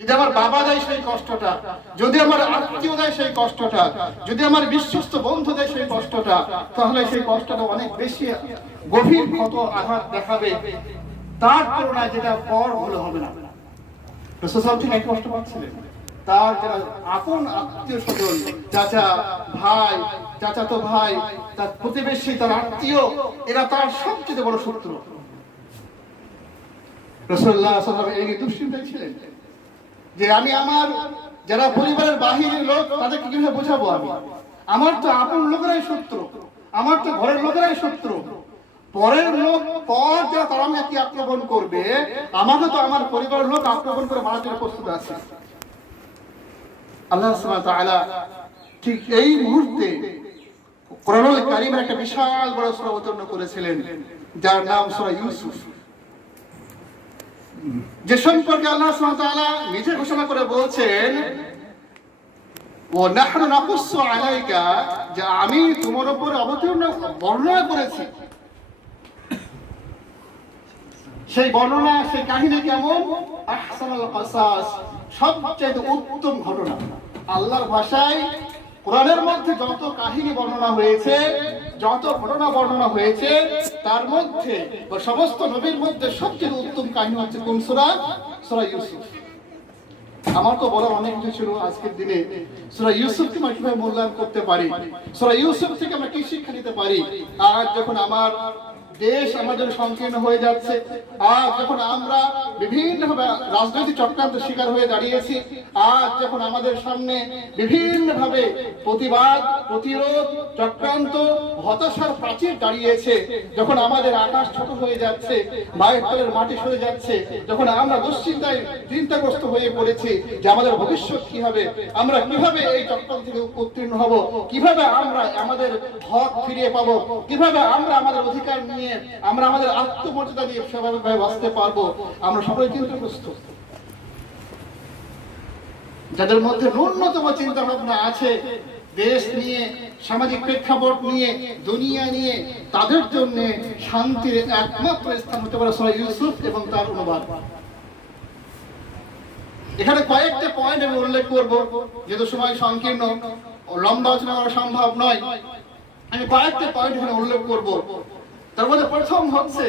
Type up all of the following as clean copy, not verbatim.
যদি আমার বাবা দেয় সেই কষ্টটা, যদি আমার আত্মীয় দেয় সেই কষ্টটা, যদি আমার বিশ্বস্ত বন্ধু দেয় সেই কষ্টটা, তাহলে সেই কষ্টটা অনেক বেশি গভীর ক্ষত আঘাত দেখাবে তার তুলনায় যেটা পর হলে হবে না। রাসূল ঠিক এই কষ্ট পাচ্ছিলেন। তার যারা আপন আত্মীয় স্বজন, চাচা, ভাই, চাচাতো ভাই, তার প্রতিবেশী, তার আত্মীয়, এরা তার সবচেয়ে বড় শত্রু। রাসূলুল্লাহ সাল্লাল্লাহু আলাইহি ওয়াসাল্লাম এই দুশ্চিন্তায় ছিলেন যে আমি আমার যারা পরিবারের বাহিরের লোক তাদেরকে কিভাবে বোঝাবো। আমার তো আপন লোকেরাই শত্রু, আমার তো ঘরের লোকেরাই শত্রু, পরের লোক পর যারা তারা আমাকে আক্রমণ করবে, আমাকে তো আমার পরিবারের লোক আক্রমণ করে মারার জন্য প্রস্তুত আছে। আল্লাহ সুবহানাহু ওয়া তাআলা ঠিক এই মুহূর্তে কোরআনুল কারীমের একটা বিশাল বড় সূরা অবতীর্ণ করেছিলেন যার নাম সূরা ইউসুফ, যে সম্পর্কে আল্লাহ সুবহানাহু ওয়া তাআলা নিজে ঘোষণা করে বলছেন ওয়া নাহনু নাকুসসু আলাইকা, যে আমি তোমার উপর অবতীর্ণ বর্ণনা করেছি। সেই বর্ণনা, সেই কাহিনী কেমন? আহসানুল কাসাস, সবচেয়ে উত্তম ঘটনা। আল্লাহর ভাষায় কোরআনের মধ্যে যত কাহিনী বর্ণনা হয়েছে, যত ঘটনা বর্ণনা হয়েছে, তার মধ্যে সমস্ত নবীর মধ্যে সবচেয়ে উত্তম কাহিনী হচ্ছে কোন সূরা? সূরা ইউসুফ। আমার তো বলার অনেক কিছু ছিল আজকের দিনে। সূরা ইউসুফকে আমরা কিভাবে মূল্যায়ন করতে পারি, সূরা ইউসুফ থেকে আমরা কি শিক্ষা নিতে পারি? আজ যখন আমার দেশ আমাদের সংকীর্ণ হয়ে যাচ্ছে, আজ যখন আমরা বিভিন্নভাবে রাজনৈতিক চক্রান্তের শিকার হয়ে দাঁড়িয়েছি, আজ যখন আমাদের সামনে বিভিন্নভাবে প্রতিবাদ, প্রতিরোধ, চক্রান্ত, হতাশার প্রাচীর দাঁড়িয়েছে, যখন আমাদের আকাশ ছোট হয়ে যাচ্ছে, মায়ের তলের মাটি সরে যাচ্ছে, যখন আমরা দুশ্চিন্তায় চিন্তাগ্রস্ত হয়ে পড়েছি যে আমাদের ভবিষ্যৎ কি হবে, আমরা কিভাবে এই চক্রান্ত থেকে উত্তীর্ণ হব, কিভাবে আমরা আমাদের হক ফিরিয়ে পাবো, কিভাবে আমরা আমাদের অধিকার নিয়ে আমরা আমাদের আত্মমর্যাদা নিয়ে স্বাভাবিকভাবে বাঁচতে পারবো, আমরা সকলে চিন্তাগ্রস্ত। যাদের মধ্যে ন্যূনতম চিন্তা ভাবনা আছে দেশ নিয়ে, সামাজিক প্রেক্ষাপট নিয়ে, দুনিয়া নিয়ে, তাদের জন্য শান্তির একমাত্র স্থান হতে পারে সূরা ইউসুফ এবং তার অনুবাদ। এখানে কয়েকটা পয়েন্ট আমি উল্লেখ করব, যেহেতু সময় সংকীর্ণ, লম্বা আলোচনা করা সম্ভব নয়। আমি কয়েকটা পয়েন্ট এখানে উল্লেখ করব। তার মধ্যে প্রথম হচ্ছে,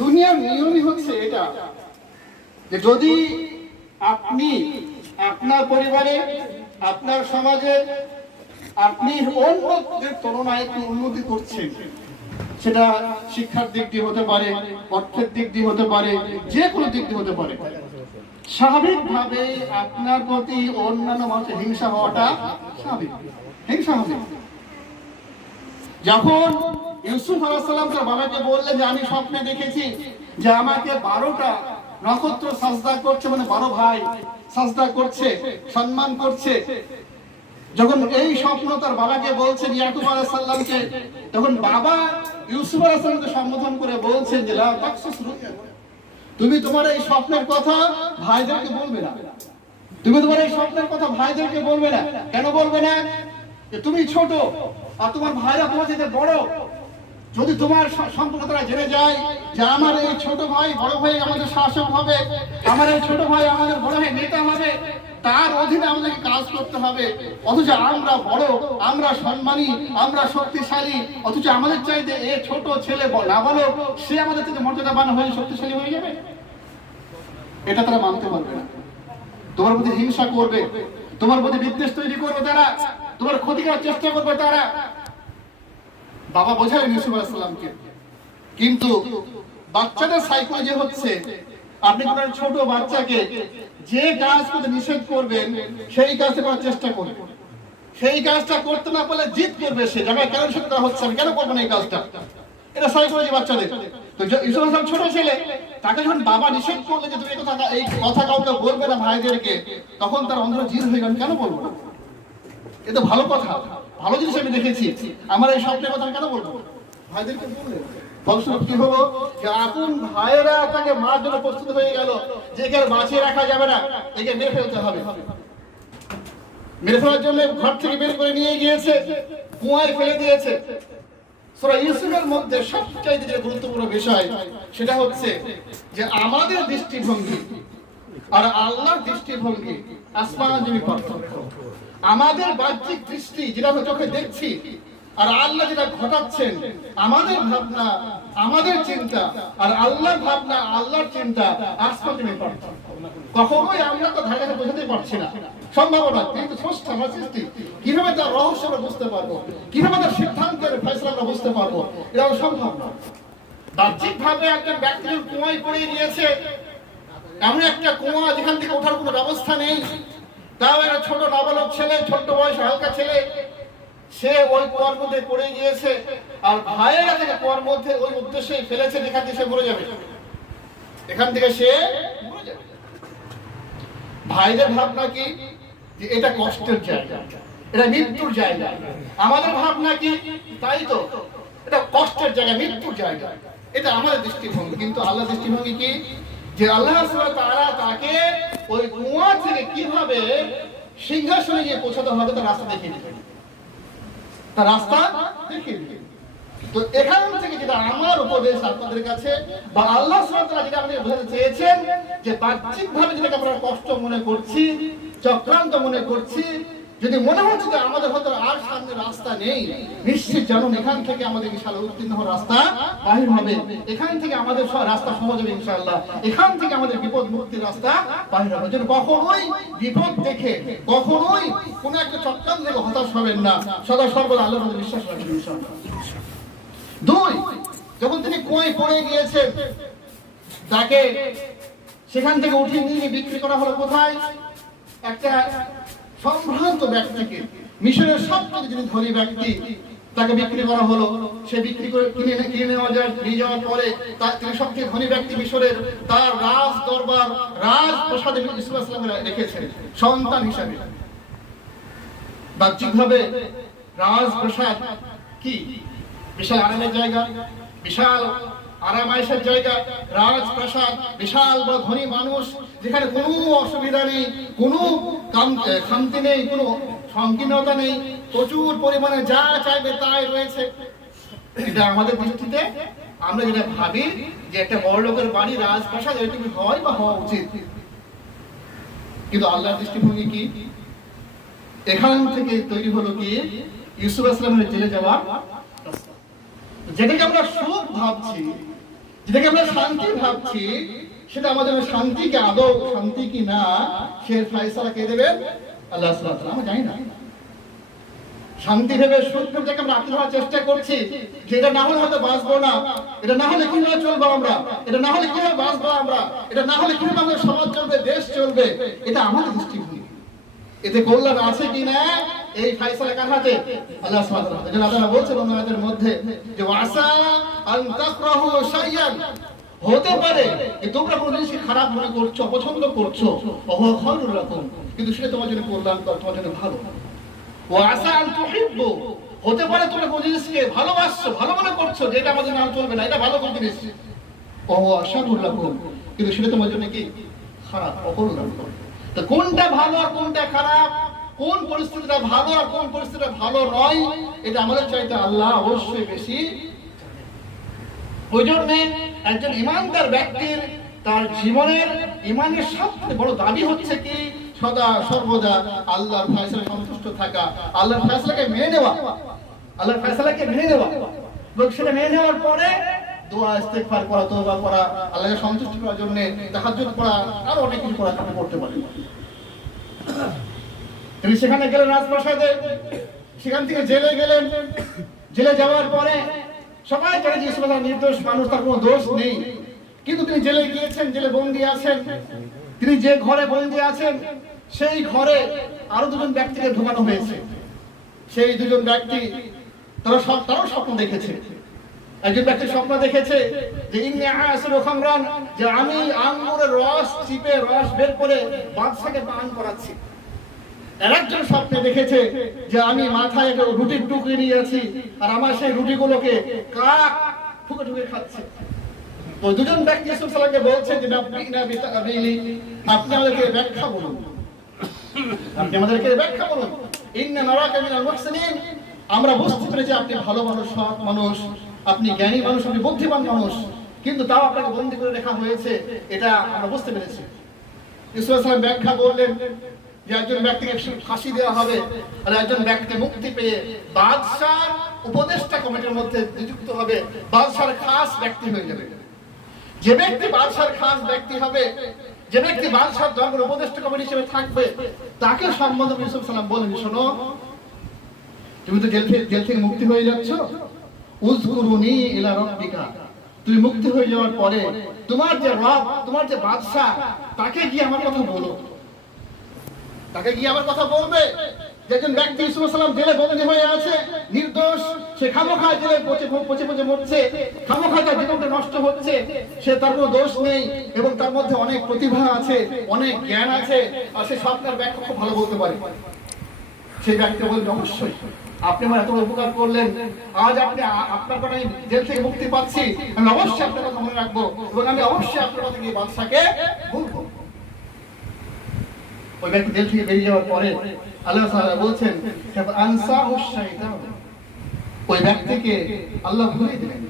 দুনিয়ার নিয়মই হচ্ছে এটা যে যদি আপনি আপনার পরিবারে, আপনার সমাজে আপনি অন্যদের তুলনায় একটু উন্নতি করছেন, সেটা শিক্ষার দিক দিয়ে হতে পারে, অর্থের দিক দিয়ে হতে পারে, যে কোনো দিক দিয়ে হতে পারে, স্বাভাবিকভাবে আপনার প্রতি অন্যান্য মানুষের হিংসা হওয়াটা স্বাভাবিক, হিংসা হবে। যখন ইউসুফ আলাইহিস সালাম তার বাবাকে বললেন যে আমি স্বপ্নে দেখেছি যে আমাকে 12টা নক্ষত্র সাজদা করছে, মানে 12 ভাই সাজদা করছে, সম্মান করছে, যখন এই স্বপ্ন তার বাবাকে বলছেন ইয়াকুব আলাইহিস সালামকে, তখন বাবা ইউসুফ আলাইহিস সালামকে সম্বোধন করে বলছেন যে লা তাকসুস রুয়া, তুমি তোমার এই স্বপ্নের কথা ভাইদেরকে বলবে না, তুমি তোমার এই স্বপ্নের কথা ভাইদেরকে বলবে না। কেন বলবে না? যে তুমি ছোট আর তোমার ভাইরা তোমার থেকে বড়। যদি তোমার সম্পর্ক তারা জেনে যায় যে আমার এই ছোট ভাই বড় ভাই আমাদের শাসক হবে, আমার এই ছোট ভাই আমাদের বড় ভাই নেতা হবে, তার অধীনে আমাদেরকে কাজ করতে হবে, অথচ আমরা বড়, আমরা সম্মানী, আমরা শক্তিশালী, অথচ আমাদের চাইতে এ ছোট ছেলে নাবালক, সে আমাদের থেকে মর্যাদাবান হয়ে শক্তিশালী হয়ে যাবে, এটা তারা মানতে পারবে না। তোমার প্রতি হিংসা করবে, তোমার প্রতি বিদ্বেষ তৈরি করবে তারা, তোমার ক্ষতি করার চেষ্টা করবে তারা। বাবা বোঝালেন ইউসুফ আলাইহিস সালামকে, কিন্তু বাচ্চাদের সাইকোলজি হচ্ছে আপনি কোন ছোট বাচ্চাকে যে কাজ করতে নিষেধ করবেন সেই কাজটা করার চেষ্টা করবে, সেই কাজটা করতে না পারলে জিদ করবে সে, যে কেন সেটা হচ্ছে, আমি কেন করবো না এই কাজটা। এটা সাইকোলজি বাচ্চাদের। তো ইউসুফ আলাইহিস সালাম ছোট ছেলে, তাকে যখন বাবা নিষেধ করলে যে তুমি এই কথা কাউকে বলবে না ভাইদেরকে, তখন তার অন্তরে জিদ হয়ে গেল, কেন বলবো না, এ তো ভালো কথা, ভালো জিনিস আমি দেখেছি, আমার এই স্বপ্নের কথা আমি কেন বলবো ভাইদেরকে বললেন। ফলস্বরূপ কি হলো যে আপন ভাইয়েরা তাকে মার জন্য প্রস্তুত হয়ে গেল, যে একে বাঁচিয়ে রাখা যাবে না, একে মেরে ফেলতে হবে। মেরে ফেলার জন্য ঘর থেকে বের করে নিয়ে গিয়েছে, কুয়ায় ফেলে দিয়েছে। সূরা ইউসুফের মধ্যে সবচেয়ে যে গুরুত্বপূর্ণ বিষয় সেটা হচ্ছে যে আমাদের দৃষ্টিভঙ্গি আর আল্লাহর দৃষ্টিভঙ্গি আসমান জমিন পার্থক্য। আমাদের বাহ্যিক দৃষ্টি যেটা আমরা চোখে দেখছি আর আল্লাহ যেটা ঘটাচ্ছেন, আমাদের ভাবনা আমাদের চিন্তা আর আল্লাহর ভাবনা আল্লাহর চিন্তা আসমান জমিন পার্থক্য। কখনোই আমরা তো ধারে বোঝাতে পারছি না, সম্ভব না, কিন্তু স্রষ্টা আমার সৃষ্টি কিভাবে তার রহস্য আমরা বুঝতে পারবো, কিভাবে তার সিদ্ধান্তের ফয়সালা আমরা বুঝতে পারবো, এটা সম্ভব না। বাহ্যিক ভাবে একজন ব্যক্তি কুয়ায় পড়ে গিয়েছে, এমন একটা কুয়া যেখান থেকে ওঠার কোনো ব্যবস্থা নেই, তাও একটা ছোট নাবালক ছেলে, ছোট্ট বয়স হালকা ছেলে, সে ওই কুয়ার মধ্যে পড়ে গিয়েছে আর ভাইয়েরা থেকে কুয়ার মধ্যে ওই উদ্দেশ্যে ফেলেছে যেখান থেকে সে মরে যাবে, এখান থেকে সে মরে যাবে। ভাইদের ভাবনা কি যে এটা কষ্টের জায়গা, এটা মৃত্যুর জায়গা। আমাদের ভাবনা কি তাই তো, এটা কষ্টের জায়গা, মৃত্যুর জায়গা। এটা আমাদের দৃষ্টিভঙ্গি, কিন্তু আল্লাহর দৃষ্টিভঙ্গি কি যে আল্লাহ সুবহানাহু ওয়া তাআলা তাকে ওই কুয়া থেকে কিভাবে সিংহাসনে গিয়ে পৌঁছাতে হবে তার রাস্তা দেখিয়ে দিবেন, তার রাস্তা দেখিয়ে দিবেন। তো এখান থেকে যেটা আমার উপদেশ আপনাদের কাছে বা আল্লাহ সুবহানাহু ওয়া তাআলা যেটা আমাদের বোঝাতে চেয়েছেন যে বাহ্যিকভাবে যেটাকে আমরা কষ্ট মনে করছি, চক্রান্ত মনে করছি, যদি মনে হচ্ছে যে আমাদের হয়তো আর সামনে রাস্তা নেই, নিশ্চিত জানুন এখান থেকে আমাদের ইনশাআল্লাহ উত্তীর্ণ হওয়ার রাস্তা বাহির হবে, এখান থেকে আমাদের রাস্তা সহজ হবে ইনশাআল্লাহ, এখান থেকে আমাদের বিপদ মুক্তির রাস্তা বাহির হবে। যেন কখনোই বিপদ দেখে কখনোই কোনো একটা চক্রান্ত থেকে হতাশ হবেন না, সদা সর্বদা আল্লাহর উপর বিশ্বাস রাখবেন ইনশাআল্লাহ। দুই, যখন তিনি কুয়ায় পড়ে গিয়েছেন, তাকে সেখান থেকে উঠিয়ে নিয়ে বিক্রি করা হলো কোথায়? একটা সম্ভ্রান্ত ব্যক্তিকে, মিশরের সবচেয়ে যিনি ধনী ব্যক্তি, তাকে বিক্রি করা হলো। সে বিক্রি করে কিনে নেওয়া নিয়ে যাওয়ার পরে তিনি সবচেয়ে ধনী ব্যক্তি মিশরের, তার রাজ দরবার রাজপ্রাসাদে ইউসুফ আলাইহিস সালাম রেখেছেন সন্তান হিসাবে। বাহ্যিকভাবে রাজপ্রাসাদ কি বিশাল আরামের জায়গা, বিশাল আরামায়েশের জায়গা, রাজপ্রাসাদ, বিশাল বড় ধনী মানুষ, যেখানে কোনো অসুবিধা নেই, কোনো খামতি নেই, কোনো সংকীর্ণতা নেই, প্রচুর পরিমাণে যা চাইবে তাই রয়েছে। এটা আমাদের দৃষ্টিতে আমরা যেটা ভাবি যে একটা বড় লোকের বাড়ি রাজপ্রাসাদ এরকম হয় বা হওয়া উচিত, কিন্তু আল্লাহর দৃষ্টিভঙ্গি কি? এখান থেকে তৈরি হলো কি ইউসুফ আলাইহিস সালামের জেলে যাওয়া, যেটাকে আমরা সুখ ভাবছি, যেটাকে আমরা শান্তি ভাবছি, সেটা আমাদের শান্তিকে আদৌ শান্তি কি না সে ফয়সালা কে দেবেন? আল্লাহ সুবহানাহু ওয়া তাআলা। আমরা জানি না। শান্তি ভেবে সুখ ভেবে যাকে আমরা আঁকড়ে ধরার চেষ্টা করছি যে এটা না হলে হয়তো বাঁচবো না, এটা না হলে কিভাবে চলবো আমরা, এটা না হলে কিভাবে বাঁচবো আমরা, এটা না হলে কিভাবে আমাদের সমাজ চলবে, দেশ চলবে, এটা আমাদের দৃষ্টিভঙ্গি। এতে কল্যাণ আছে কিনা এই ফয়সালা কার হাতে? আল্লাহ সুবহানাহু ওয়া তাআলা। যেটা আল্লাহ বলছেন অন্যদের মধ্যে যে ওয়াসা আন তাকরাহু শাইয়ান, হতে পারে যে তোমরা কোনো জিনিসকে খারাপ মনে করছো, অপছন্দ করছো, ওয়া খায়রুল লাকুম, কিন্তু সেটা তোমার জন্য কল্যাণকর, তোমার জন্য ভালো। ওয়াসা আন তুহিব্বু, হতে পারে তোমরা কোনো জিনিসকে ভালোবাসছো, ভালো মনে করছো যে এটা আমাদের নাম চলবে না, এটা ভালো জিনিস, ওয়া শাররুল লাকুম, কিন্তু সেটা তোমার জন্য কি খারাপ, অকল্যাণকর। তো কোনটা ভালো আর কোনটা খারাপ, কোন পরিস্থিতিটা ভালো আর কোন পরিস্থিতিটা ভালো নয়, এটা আমাদের চাইতে আল্লাহ অবশ্যই বেশি। ওই জন্য একজন ঈমানদার ব্যক্তির তার জীবনের ঈমানের সবচেয়ে বড় দাবি হচ্ছে কি সদা সর্বদা আল্লাহর ফয়সালায় সন্তুষ্ট থাকা, আল্লাহর ফয়সালাকে মেনে নেওয়া, আল্লাহর ফয়সালাকে মেনে নেওয়া, এবং সেটা মেনে নেওয়ার পরে দোয়া ইস্তেগফার করা, তওবা করা, আল্লাহকে সন্তুষ্ট করার জন্য তাহাজ্জুদ পড়া, আরো অনেক কিছু করা আপনি করতে পারেন। তিনি সেখানে গেলেন রাজপ্রাসাদে, সেখান থেকে জেলে গেলেন। জেলে যাওয়ার পরে সবাই জানে যে ইউসুফ আলাইহিস নির্দোষ মানুষ, তার কোনো দোষ নেই, কিন্তু তিনি জেলে গিয়েছেন, জেলে বন্দী আছেন। তিনি যে ঘরে বন্দী আছেন সেই ঘরে আরো দুজন ব্যক্তিকে ঢোকানো হয়েছে। সেই দুজন ব্যক্তি তারাও স্বপ্ন দেখেছে। একজন ব্যক্তি স্বপ্ন দেখেছে যে ইন্নী আ'সিরু খামরান, যে আমি আঙ্গুরের রস চিপে রস বের করে বাদশাকে পান করাচ্ছি। আরেকজন স্বপ্নে দেখেছে যে আমি মাথায় একটা রুটির টুকরি নিয়ে আছি আর আমার সেই রুটিগুলোকে কাক ঠুকে ঠুকে খাচ্ছে। তো দুজন ব্যক্তি ইউসুফ সালামকে বলছে যে আপনি আমাদেরকে ব্যাখ্যা বলুন, আপনি আমাদেরকে ব্যাখ্যা বলুন। ইন্না নারাকা মিনাল মুহসিনিন, আমরা বুঝতে পেরেছি আপনি ভালো মানুষ, সৎ মানুষ, আপনি জ্ঞানী মানুষ, আপনি বুদ্ধিমান মানুষ, কিন্তু তাও আপনাকে বন্দী করে রাখা হয়েছে, এটা আমরা বুঝতে পেরেছি। ইউসুফ আলাইহিস সালাম ব্যাখ্যা করলেন যে একজন ব্যক্তিকে ফাঁসি দেওয়া হবে, আর একজন ব্যক্তি মুক্তি পেয়ে বাদশার উপদেষ্টা কমিটির মধ্যে নিযুক্ত হবে, বাদশার খাস ব্যক্তি হয়ে যাবে। যে ব্যক্তি বাদশার খাস ব্যক্তি হবে, যে ব্যক্তি বাদশার দরবারে উপদেষ্টা কমিটি হিসেবে থাকবে, তাকে সম্বোধন ইউসুফ সালাম বলেন, শোনো, তুমি তো জেল থেকে মুক্তি হয়ে যাচ্ছ, উযকুরুনি ইলা রাব্বিকা, তুমি মুক্তি হয়ে যাওয়ার পরে তোমার যে রব, তোমার যে বাদশা, তাকে গিয়ে আমার কথা বলো, তাকে গিয়ে আমার কথা বলবে। যেজন ব্যক্তি ইউসুফ সালাম জেলে বন্দী হয়ে আছে, নির্দোষ, সে খামোখা জেলে পচে মরছে, খামোখা তার জীবনটা নষ্ট হচ্ছে, সে তার কোনো দোষ নেই এবং তার মধ্যে অনেক প্রতিভা আছে, অনেক জ্ঞান আছে, আর সে সরকার ব্যাখ্যা খুব ভালো বলতে পারে। সেই ব্যক্তি বলবেন, অবশ্যই আপনি আমার এত উপকার করলেন, আজ আপনি আপনার কথা জেল থেকে মুক্তি পাচ্ছি, আমি অবশ্যই আপনার কথা মনে রাখবো এবং আমি অবশ্যই আপনার কথা গিয়ে বাদশাকে বলবো। ওই ব্যক্তি জেল থেকে বেরিয়ে যাওয়ার পরে আল্লাহ তাআলা বলছেন, আনসাহু শাইতান, ওই ব্যক্তিকে আল্লাহ ভুলিয়ে দিলেন,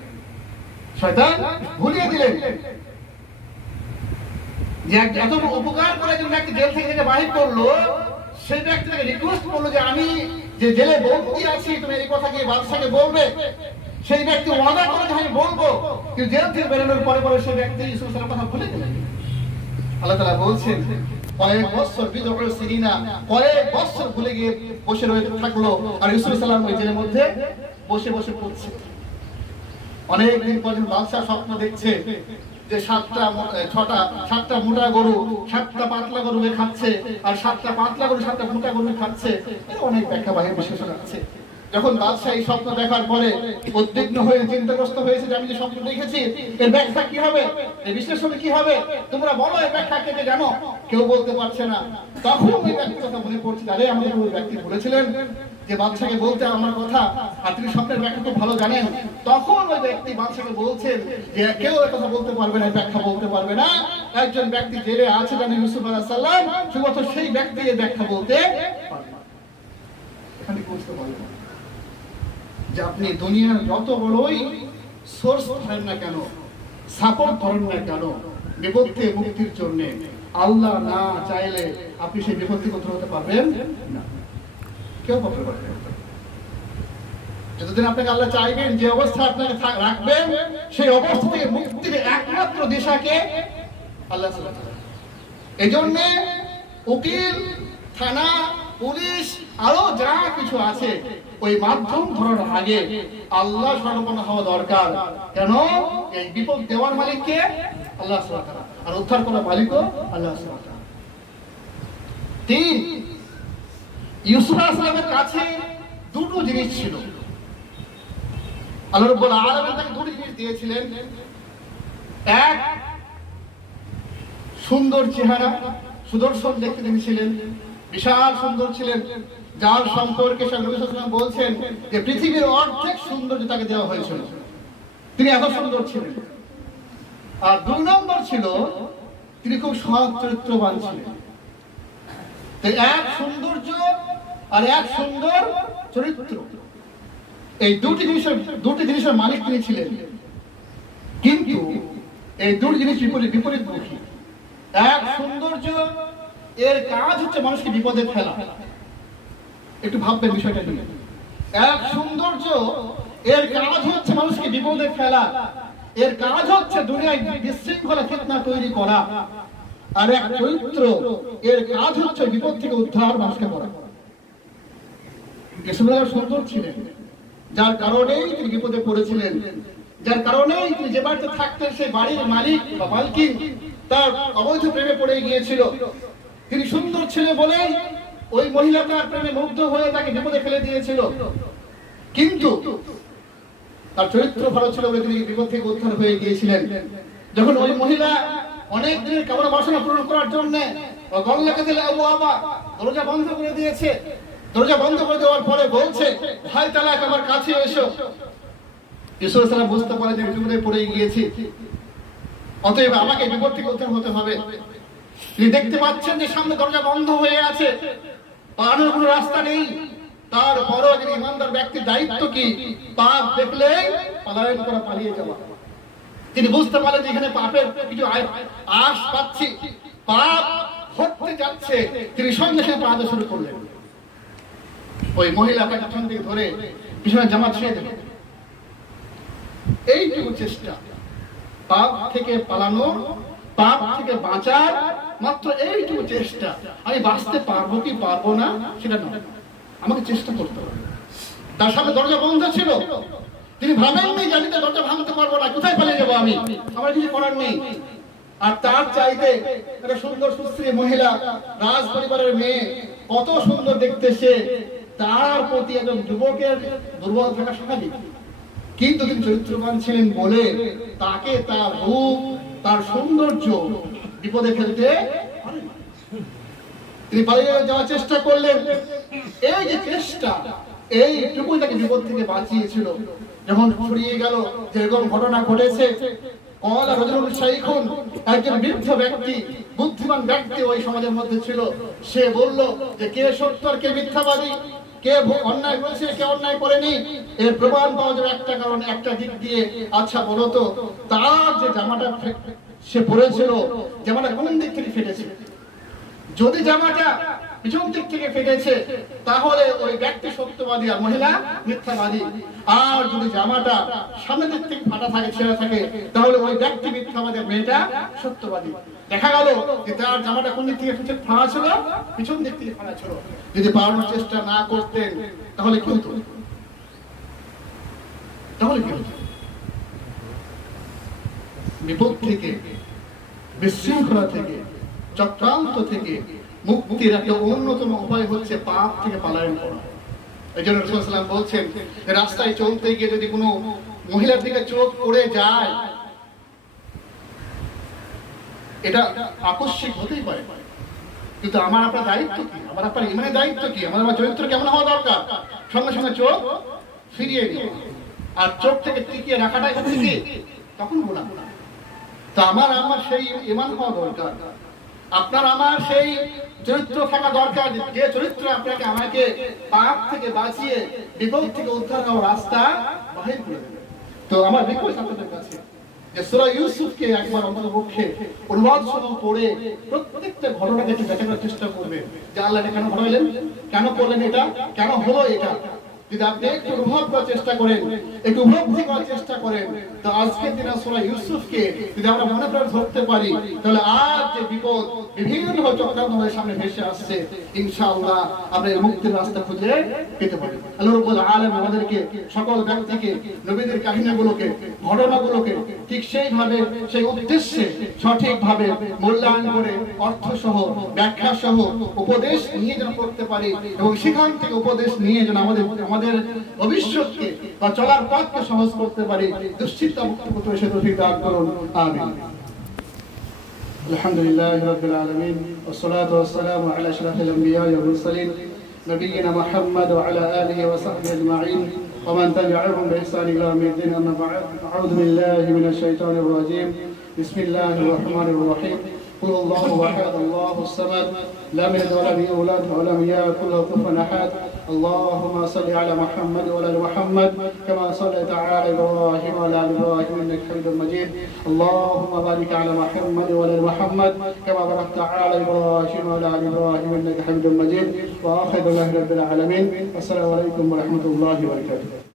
শয়তান ভুলিয়ে দিলেন। যে এত উপকার করে একজন ব্যক্তি জেল থেকে বাহির করলো, সেই ব্যক্তিকে রিকোয়েস্ট করলো যে আমি যে জেলে বন্দী আছি, তুমি এই কথা গিয়ে বাদশাকে বলবে। সেই ব্যক্তি ওয়াদা করে যে আমি বলবো, কিন্তু জেল থেকে বেরোনোর পরে সেই ব্যক্তি ইউসুফ সালামের কথা ভুলে গেলেন। আল্লাহ তাআলা বলছেন, কয়েক বছর বিদর সিরিনা, কয়েক বছর ভুলে গিয়ে বসে রয়ে থাকলো, আর ইউসুফ সালাম ওই জেলের মধ্যে বসে পড়ছে। অনেকদিন পর বাদশা স্বপ্ন দেখছে যে সাতটা মোটা গরু 7টা পাতলা গরু খাচ্ছে, আর 7টা পাতলা গরু 7টা মোটা গরু খাচ্ছে। অনেক ব্যাখ্যা বাহির বিশ্লেষণ আছে। যখন বাদশা এই স্বপ্ন দেখার পরে উদ্বিগ্ন হয়ে চিন্তাগ্রস্ত হয়েছে যে আমি যে স্বপ্ন দেখেছি, এর ব্যাখ্যা কি হবে, এর বিশ্লেষণ কি হবে, তোমরা বলো এর ব্যাখ্যা কে জানো। কেউ বলতে পারছে না। তখন ওই ব্যক্তির কথা মনে পড়ছে, আরে আমাদের ওই ব্যক্তি বলেছিলেন যে বাদশাকে বলতে আমার কথা, আর তিনি স্বপ্নের ব্যাখ্যা খুব ভালো জানেন। তখন ওই ব্যক্তি বাদশাকে বলছেন যে কেউ এই কথা বলতে পারবে না, ব্যাখ্যা বলতে পারবে না, একজন ব্যক্তি জেলে আছে জানেন ইউসুফ আলাইহিস সালাম, শুধুমাত্র সেই ব্যক্তি এই ব্যাখ্যা বলতে পারবে। এখানে বুঝতে পারবেন যে আপনি দুনিয়ার যত বড়ই সোর্স ধরেন না কেন, সাপোর্ট ধরেন না কেন, বিপদ থেকে মুক্তির জন্য আল্লাহ না চাইলে আপনি সেই বিপদ থেকে উদ্ধার হতে পারবেন না। কেউ পারবে না। যতদিন আপনাকে আল্লাহ চাইবেন, যে অবস্থা আপনাকে রাখবেন, সেই অবস্থা থেকে মুক্তির একমাত্র দিশাকে আল্লাহ চালাতে হবে। এই জন্য উকিল, থানা, পুলিশ, আরো যা কিছু আছে, ওই মাধ্যম ধরার আগে আল্লাহ সর্বপন্ন হওয়া দরকার। কেন? এই বিপদ দেওয়ার মালিককে আল্লাহ সুবহানাহু ওয়া তাআলা, আর উদ্ধার করার মালিকও আল্লাহ সুবহানাহু ওয়া তাআলা। 3, ইউসুফ আলাইহিস সালামের কাছে দুটো জিনিস ছিল। আল্লাহ রাব্বুল আলামিন তাকে দুটো জিনিস দিয়েছিলেন। এক, সুন্দর চেহারা, সুদর্শন দেখতে তিনি ছিলেন, বিশাল সুন্দর ছিলেন, যার সম্পর্কে নবী সাল্লাল্লাহু আলাইহি ওয়াসাল্লাম বলছেন যে পৃথিবীর অর্ধেক সৌন্দর্য তাকে দেওয়া হয়েছিল, তিনি এত সুন্দর ছিলেন। আর 2 নম্বর ছিল, তিনি খুব সৎ চরিত্রবান ছিলেন। এক সৌন্দর্য আর এক সুন্দর চরিত্র, এই দুটি জিনিসের মালিক তিনি ছিলেন। কিন্তু এই দুটি জিনিস বিপরীতমুখী। এক সৌন্দর্য, এর কাজ হচ্ছে মানুষকে বিপদে ফেলা। একটু ভাববেন বিষয়টা নিয়ে। এক সৌন্দর্য, এর কাজ হচ্ছে মানুষকে বিপদে ফেলা, এর কাজ হচ্ছে দুনিয়ায় বিশৃঙ্খলা ফিতনা তৈরি করা। আর এক চরিত্র, এর কাজ হচ্ছে বিপদ থেকে উদ্ধার মানুষকে করা। ইউসুফ সুন্দর ছিলেন, যার কারণেই তিনি বিপদে পড়েছিলেন, যার কারণেই তিনি যে বাড়িতে থাকতেন সেই বাড়ির মালিক বা মালকিন তার অবৈধ প্রেমে পড়ে গিয়েছিল। তিনি সুন্দর ছিলেন বলে ওই মহিলা তার প্রেমে মুগ্ধ হয়ে তাকে বিপদে ফেলে দিয়েছিল। কিন্তু তার চরিত্র ভালো ছিল বলে তিনি বিপদ থেকে উদ্ধার হয়ে গিয়েছিলেন। যখন ওই মহিলা অনেক দিনের কামনা বাসনা পূরণ করার জন্য দরজা বন্ধ করে দিয়েছে, দরজা বন্ধ করে দেওয়ার পরে বলছে, ভাই তালাক আমার কাছে এসো। ইউসুফ আলাইহিস সালাম বুঝতে পারে যে বিপদে পড়ে গিয়েছি, অতএব আমাকে বিপদ থেকে উদ্ধার হতে হবে। তিনি দেখতে পাচ্ছেন যে সামনে দরজা বন্ধ হয়ে আছে, পালানোর কোনো রাস্তা নেই। তারপরও একজন ইমানদার ব্যক্তির দায়িত্ব কি? পাপ দেখলে পলায়ন করা, পালিয়ে যাওয়া। তিনি বুঝতে পারলেন যে এখানে পাপের কিছু আশ পাচ্ছি, পাপ ঘটতে যাচ্ছে, তিনি সঙ্গে সঙ্গে পালাতে শুরু করলেন। ওই মহিলাকে পিছন থেকে ধরে পিছনে জামা ছেড়ে দেবে। এইটুকু চেষ্টা, পাপ থেকে পালানো, পাপ থেকে বাঁচার মাত্র এইটুকু চেষ্টা। আমি বাঁচতে পারবো কি পারবো না সেটা নয়, আমাকে চেষ্টা করতে হবে। তার সামনে দরজা বন্ধ ছিল, তিনি ভাবেননি জানি তো দরজা ভাঙতে পারবো না, কোথায় পালিয়ে যাবো আমি, আমার কিছু করার নেই। আর তার চাইতে একটা সুন্দর সুশ্রী মহিলা, রাজ পরিবারের মেয়ে, কত সুন্দর দেখতে সে, তার প্রতি একজন যুবকের দুর্বল থাকা স্বাভাবিক। কিন্তু তিনি চরিত্রবান ছিলেন বলে তাকে তার রূপ, তার সৌন্দর্য বিপদে ফেলতে পারেনি। তিনি পালিয়ে যাওয়ার চেষ্টা করলেন। এই যে চেষ্টা, এইটুকুই তাকে বিপদ থেকে বাঁচিয়েছিল। যখন ছড়িয়ে গেল যে এরকম ঘটনা ঘটেছে, একজন বৃদ্ধ ব্যক্তি, বুদ্ধিমান ব্যক্তি ওই সমাজের মধ্যে ছিল, সে বলল যে কে সত্য আর কে মিথ্যাবাদী, কে অন্যায় করেছে কে অন্যায় করেনি, এর প্রমাণ পাওয়া যাবে একটা কারণ, একটা দিক দিয়ে। আচ্ছা বলো তো, তার যে জামাটা সে পরেছিল, জামাটা কোন দিক থেকে ফেটেছে? যদি জামাটা পিছন দিক থেকে ফেটেছে তাহলে ওই ব্যক্তি সত্যবাদী আর মহিলা মিথ্যাবাদী। আর যদি জামাটা সামনের দিক থেকে ফাটা থাকে, ছেঁড়া থাকে, তাহলে ওই ব্যক্তি মিথ্যাবাদী, মেয়েটা সত্যবাদী। দেখা গেল যে তার জামাটা কোন দিক থেকে ফাঁড়া ছিল, পিছন দিক থেকে ফাঁড়া ছিল। যদি পালানোর চেষ্টা না করতেন তাহলে কি হতো? বিপদ থেকে, বিশৃঙ্খলা থেকে, চক্রান্ত থেকে মুক্তির একটা অন্যতম উপায় হচ্ছে পাপ থেকে পলায়ন করা। এই জন্য রাসূল সাল্লাল্লাহু আলাইহি ওয়াসাল্লাম বলছেন, রাস্তায় চলতে গিয়ে যদি কোনো মহিলার দিকে চোখ পড়ে যায়, এটা আকস্মিক হতেই পারে, কিন্তু আমার আপনার দায়িত্ব কি? আমার আপনার ইমানের দায়িত্ব কি? আমার চরিত্র কেমন হওয়া দরকার? সঙ্গে সঙ্গে চোখ ফিরিয়ে দিও। আর চোখ থেকে টিকিয়ে রাখাটাই হচ্ছে কি? তখন গুনাহ। তা আমার সেই ইমান হওয়া দরকার, আপনার আমার সেই চরিত্র থাকা দরকার, যে চরিত্র আপনাকে আমাকে পাপ থেকে বাঁচিয়ে বিপদ থেকে উদ্ধার করার রাস্তা বাহির করে দেবে। তো আমার রিকোয়েস্ট আপনাদের কাছে যে সূরা ইউসুফকে একবার অন্ততপক্ষে অনুবাদ সহ পড়ে প্রত্যেকটা ঘটনাকে একটু দেখার চেষ্টা করবেন যে আল্লাহ এটা কেন ঘটাইলেন, কেন করলেন, এটা কেন হলো। এটা যদি আপনি একটু অনুভব করার চেষ্টা করেন, একটু উপলব্ধি করার চেষ্টা করেন, তো আজকের দিনে সূরা ইউসুফকে যদি আমরা মনে করে ধরতে পারি, তাহলে আজ যে বিপদ বিভিন্ন চক্রান্ত আমাদের সামনে ভেসে আসছে, ইনশাআল্লাহ আমরা এর মুক্তির রাস্তা খুঁজে পেতে পারি। আল্লাহ রাব্বুল আলামিন আমাদেরকে, সকল ব্যক্তিকে, নবীদের কাহিনীগুলোকে, ঘটনাগুলোকে ঠিক সেইভাবে, সেই উদ্দেশ্যে সঠিকভাবে মূল্যায়ন করে অর্থ সহ, ব্যাখ্যা সহ উপদেশ নিয়ে যেন করতে পারি, এবং সেখান থেকে উপদেশ নিয়ে যেন আমাদের ভবিষ্যৎকে বা চলার পথকে সহজ করতে পারি। দুশ্চিন্তা মুক্ত করতে সে তৌফিক দান করুন, আমিন। আলহামদুলিল্লাহি রাব্বিল আলামিন, ওয়াসসালাতু ওয়াসসালামু আলা আশরাফিল আমবিয়া ওয়াল মুরসালিন, নবিয়িনা মুহাম্মদ ওয়া আলা আলিহি ওয়া সাহবিহি আজমাইন ওয়া মান তাবি'আহুম বিইহসান ইলা ইয়াউমিদ্দিন, আম্মা বা'দ। আউযু বিল্লাহি মিনাশ শাইতানির রাজীম। বিসমিল্লাহির রহমানির রহিম। قل الله احد الله الصمد لم يلد ولم يولد ولم يكن له كفوا احد. اللهم صل على محمد وعلى ال محمد كما صليت على ابراهيم وعلى ال ابراهيم انك حميد مجيد. اللهم بارك على محمد وعلى ال محمد كما باركت على ابراهيم وعلى ال ابراهيم انك حميد مجيد. واخر دعوانا رب العالمين. السلام عليكم ورحمه الله وبركاته.